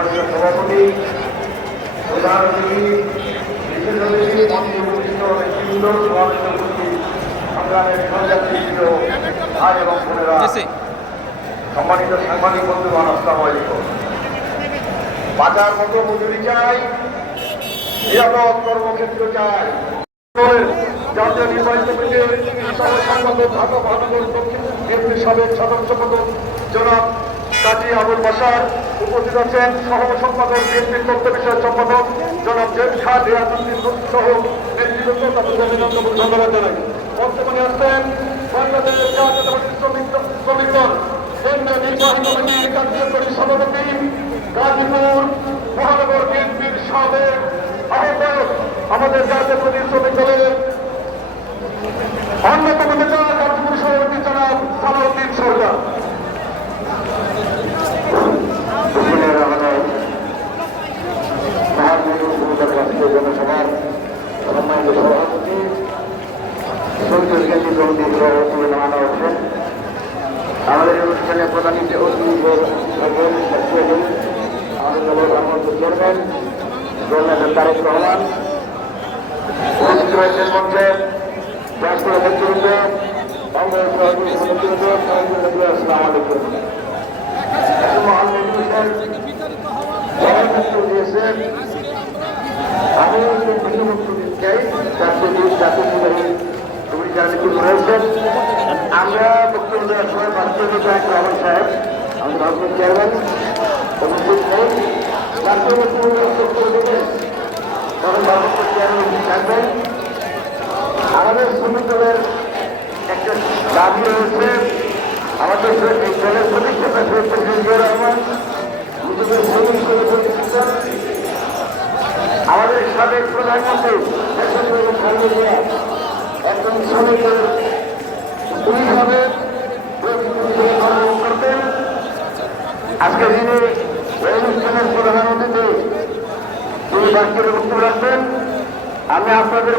সম্মানিত সভাপতি, প্রধান অতিথি, বিশেষ অতিথি, মন্ত্রীভূষিত নেতৃবৃন্দ, সমাবেশ উপস্থিত সংগ্রামের সংযাত্রী ভাই এবং বোনেরা, সম্মানিত সাংবাদিক বন্ধুগণ, আসসালামু আলাইকুম। বাজার মতো মজুরি চাই, নিরাপদ কর্মক্ষেত্র চাই। জাতীয় নির্বাহী কমিটির সম্পাদক, ঢাকা মহানগর দক্ষিণ বিএনপির সাবেক সাধারণ সম্পাদক জনাব কাজী আবুল বাশার উপস্থিত আছেন। সহ সম্পাদক বিএনপির তথ্য বিষয়ক সম্পাদক জনাব জেম খান রিয়াজউদ্দিন সহ নেতৃবৃন্দ, তাদের অভিনন্দন ধন্যবাদ জানাই। বর্তমানে আসছেন বাংলাদেশ জাতীয়তাবাদী শ্রমিক দল কেন্দ্রীয় নির্বাহী কমিটির কার্যকরী সভাপতি, গাজীপুর মহানগর বিএনপির সাবেক আহ্বায়ক, আমাদের জাতীয়তাবাদী শ্রমিক দলের অন্যতম নেতা গাজীপুর সভাপতি জনাব সালাউদ্দিন সরকার। জনসভার সম্মানিত সভাপতি সৌজুর কেন্দ্রীয় কমিটির সভাপতি নানা হোসেন, আমাদের অনুষ্ঠানে প্রধান অতিথি আমাদের দলের ভারপ্রাপ্ত চেয়ারম্যান জননেতা তারেক রহমান, উপস্থিত রয়েছেন মঞ্চে রাষ্ট্রীয় নেতৃবৃন্দ, বাংলাদেশ নেতৃবৃন্দ, আসসালামু আলাইকুম। মহান নেতৃত্বের সভাপতিত্ব দিয়েছেন। আমি কিছু বক্তব্য চাই, জাতীয় রয়েছেন। আমরা বক্তব্য দেওয়ার সময় ভারতীয় বিধায়ক রহমান সাহেব, আমাদের ভারতীয় চেয়ারম্যান উপস্থিত নেই। জাতীয় বক্তব্য দেবেন, তখন ভারতীয় চেয়ারম্যান থাকবেন। আমাদের শ্রমিক দলের একটা দাবি রয়েছে, আমাদের দলের প্রতিষ্ঠাতা জিয়াউর রহমান, নিজেদের শ্রমিক হিসেবে পরিচিত, আমাদের সাবেক প্রধানমন্ত্রী একজন শ্রমিকের দুইভাবে করতেন। আজকে যিনি এই অনুষ্ঠানের প্রধান অতিথি, তিনি বাক্যের বক্তব্য রাখবেন। আমি আপনাদের